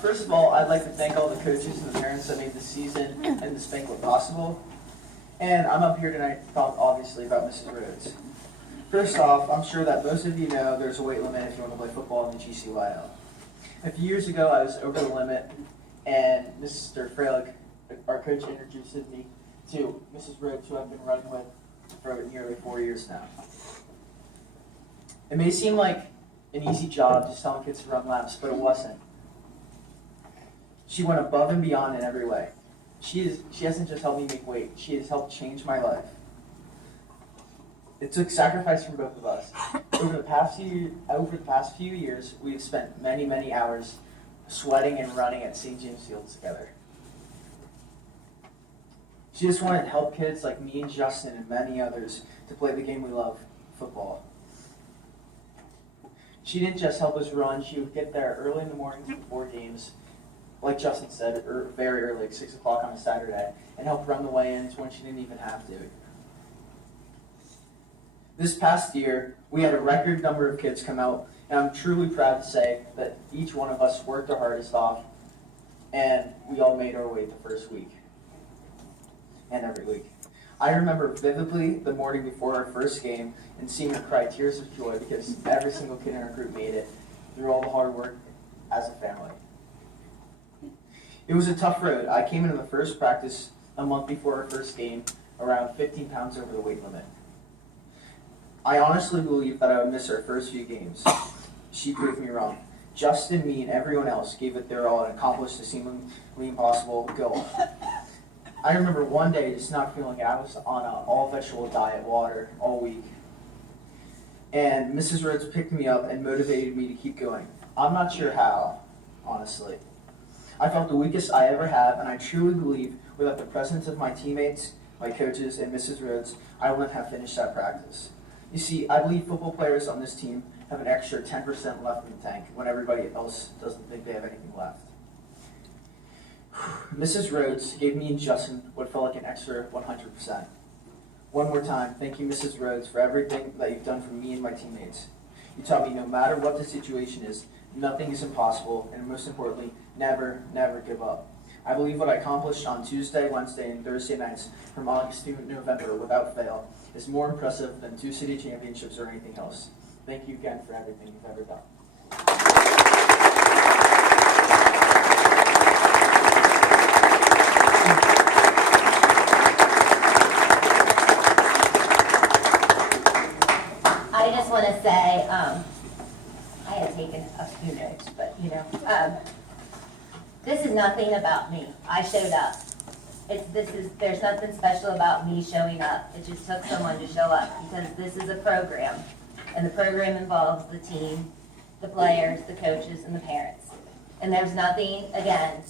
First of all, I'd like to thank all the coaches and the parents that made this season and this banquet possible. And I'm up here tonight to talk, obviously, about Mrs. Rhodes. First off, I'm sure that most of you know there's a weight limit if you want to play football in the GCYL. A few years ago, I was over the limit, and Mr. Freilich, our coach, introduced me to Mrs. Rhodes, who I've been running with for nearly 4 years now. It may seem like an easy job just telling kids to run laps, but it wasn't. She went above and beyond in every way. She hasn't just helped me make weight, she has helped change my life. It took sacrifice from both of us. Over the past few years, we've spent many, many hours sweating and running at St. James Fields together. She just wanted to help kids like me and Justin and many others to play the game we love, football. She didn't just help us run, she would get there early in the mornings before games, like Justin said, very early, like 6 o'clock on a Saturday, and help run the weigh-ins when she didn't even have to. This past year, we had a record number of kids come out, and I'm truly proud to say that each one of us worked our hardest off, and we all made our weight the first week, and every week. I remember vividly the morning before our first game and seeing her cry tears of joy because every single kid in our group made it through all the hard work as a family. It was a tough road. I came into the first practice a month before our first game around 15 pounds over the weight limit. I honestly believe that I would miss our first few games. She proved me wrong. Justin, me, and everyone else gave it their all and accomplished the seemingly impossible goal. I remember one day just not feeling it. I was on an all-vegetable diet, water, all week. And Mrs. Rhodes picked me up and motivated me to keep going. I'm not sure how, honestly. I felt the weakest I ever have, and I truly believe without the presence of my teammates, my coaches, and Mrs. Rhodes, I wouldn't have finished that practice. You see, I believe football players on this team have an extra 10% left in the tank when everybody else doesn't think they have anything left. Mrs. Rhodes gave me and Justin what felt like an extra 100%. One more time, thank you, Mrs. Rhodes, for everything that you've done for me and my teammates. You taught me no matter what the situation is, nothing is impossible, and most importantly, never, never give up. I believe what I accomplished on Tuesday, Wednesday, and Thursday nights from August to November without fail is more impressive than 2 city championships or anything else. Thank you again for everything you've ever done. I just want to say, I had taken a few notes, but this is nothing about me. I showed up. There's nothing special about me showing up. It just took someone to show up because this is a program, and the program involves the team, the players, the coaches, and the parents. And there's nothing, again,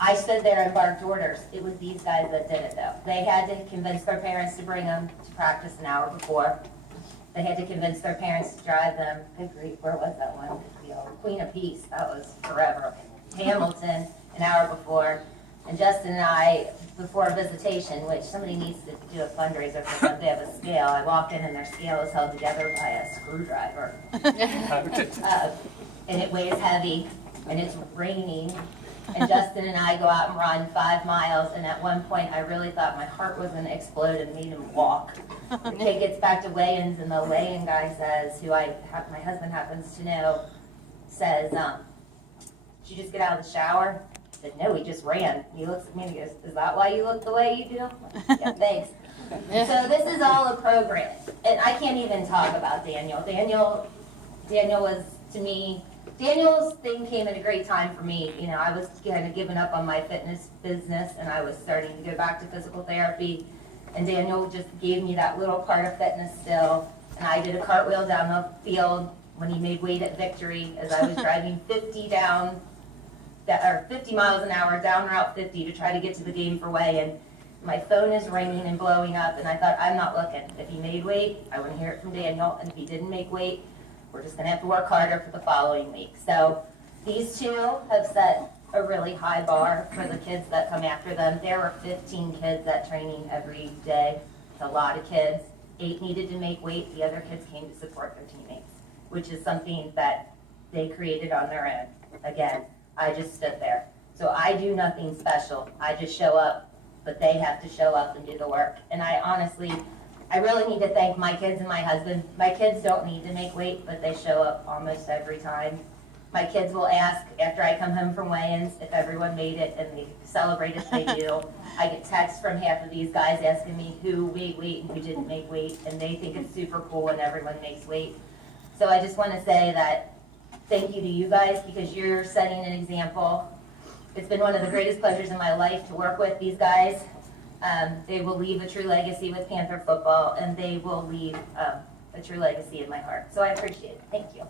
I stood there and barked orders. It was these guys that did it, though. They had to convince their parents to bring them to practice an hour before. They had to convince their parents to drive them. Good grief, where was that one? Queen of Peace, that was forever. Hamilton, an hour before. And Justin and I, before a visitation, which somebody needs to do a fundraiser for them, they have a scale. I walked in and their scale is held together by a screwdriver. And it weighs heavy, and it's raining. And Justin and I go out and run 5 miles, and at one point I really thought my heart was going to explode and made him walk. The kid gets back to weigh-ins, and the weigh-in guy says, who my husband happens to know, says, did you just get out of the shower? I said, no, he just ran. He looks at me and he goes, is that why you look the way you do? Yeah, thanks. So this is all a program. And I can't even talk about Daniel. Daniel was, to me, Daniel's thing came at a great time for me. I was kind of giving up on my fitness business, and I was starting to go back to physical therapy. And Daniel just gave me that little part of fitness still. And I did a cartwheel down the field when he made weight at Victory as I was driving 50 miles an hour down Route 50 to try to get to the game for weigh-in. My phone is ringing and blowing up, and I thought, I'm not looking. If he made weight, I want to hear it from Daniel. And if he didn't make weight, we're just going to have to work harder for the following week. So these two have set a really high bar for the kids that come after them. There were 15 kids at training every day. It's a lot of kids. 8 needed to make weight. The other kids came to support their teammates, which is something that they created on their own. Again, I just stood there. So I do nothing special. I just show up, but they have to show up and do the work. And I honestly, I really need to thank my kids and my husband. My kids don't need to make weight, but they show up almost every time. My kids will ask after I come home from weigh-ins if everyone made it, and they celebrate if they do. I get texts from half of these guys asking me who made weight and who didn't make weight, and they think it's super cool when everyone makes weight. So I just want to say that thank you to you guys, because you're setting an example. It's been one of the greatest pleasures in my life to work with these guys. They will leave a true legacy with Panther football, and they will leave a true legacy in my heart. So I appreciate it. Thank you.